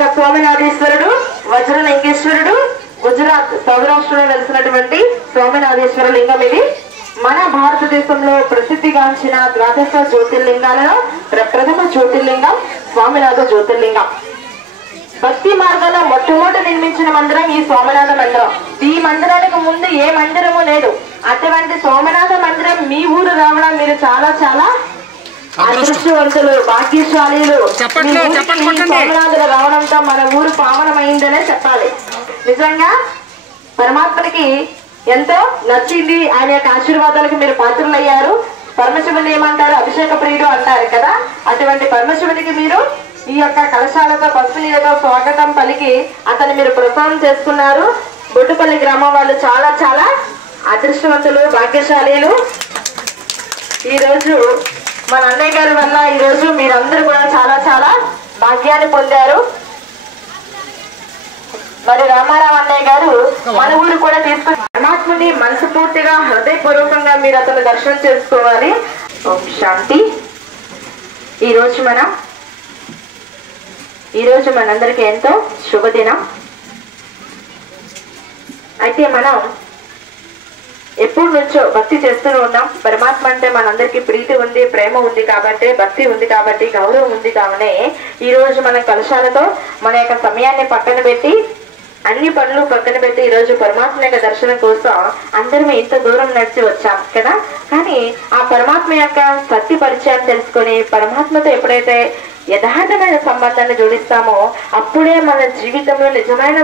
యొక్క సోమనాథేశ్వరుడు వజ్రలింగేశ్వరుడు గుజరాత్ సౌరాష్ట్రలో వెలిసినటువంటి సోమనాథేశ్వర లింగం ఇది. మన భారతదేశంలో ప్రసిద్ధిగాంచిన ద్వాదశ జ్యోతిర్లింగాలలో ప్రథమ జ్యోతిర్లింగం స్వామినాథ జ్యోతిర్లింగం. భక్తి మార్గంలో మొట్టమొదటి నిర్మించిన మందిరం ఈ సోమనాథ మందిరం. ఈ మందిరానికి ముందు ఏ మందిరము లేదు. అటువంటి సోమనాథ మందిరం మీ ఊరు రావడం మీరు చాలా చాలా అదృష్టవంతులు, భాగ్యశాలీలు. సోమనాథులు రావడంతో మన ఊరు పావనమైందనే చెప్పాలి. నిజంగా పరమాత్మనికి ఎంతో నచ్చింది. ఆయన యొక్క ఆశీర్వాదాలకు మీరు పాత్రులయ్యారు. పరమశివుని ఏమంటారు? అభిషేక ప్రియుడు అంటారు కదా. అటువంటి పరమశివునికి మీరు ఈ యొక్క కలశాలతో పసుపు నీళ్ళతో స్వాగతం పలికి అతను మీరు ప్రసాదం చేసుకున్నారు. బొడ్డుపల్లి గ్రామం వాళ్ళు చాలా చాలా అదృష్టవంతులు, భాగ్యశాలీలు. ఈరోజు మన అన్నయ్య గారి వల్ల ఈరోజు మీరందరూ కూడా చాలా చాలా భాగ్యాన్ని పొందారు. మరి రామారావు అన్నయ్య గారు మన ఊరు కూడా తీసుకుని పరమాత్ముని మనస్ఫూర్తిగా హృదయపూర్వకంగా మీరు అతను దర్శనం చేసుకోవాలి. ఓం శాంతి. ఈరోజు మనందరికీ ఎంతో శుభదినం. అయితే మనం ఎప్పటి నుంచో భక్తి చేస్తూనే ఉన్నాం. పరమాత్మ అంటే మనందరికీ ప్రీతి ఉంది, ప్రేమ ఉంది కాబట్టి, భక్తి ఉంది కాబట్టి, గౌరవం ఉంది కావనే ఈరోజు మన కలశాలతో మన యొక్క సమయాన్ని పక్కన పెట్టి, అన్ని పనులు పక్కన పెట్టి ఈరోజు పరమాత్మ యొక్క దర్శనం కోసం అందరం ఇంత దూరం నడిచి వచ్చాం కదా. కానీ ఆ పరమాత్మ యొక్క సత్య పరిచయం తెలుసుకొని పరమాత్మతో ఎప్పుడైతే యథార్థమైన సంబంధాన్ని జోడిస్తామో అప్పుడే మన జీవితంలో నిజమైన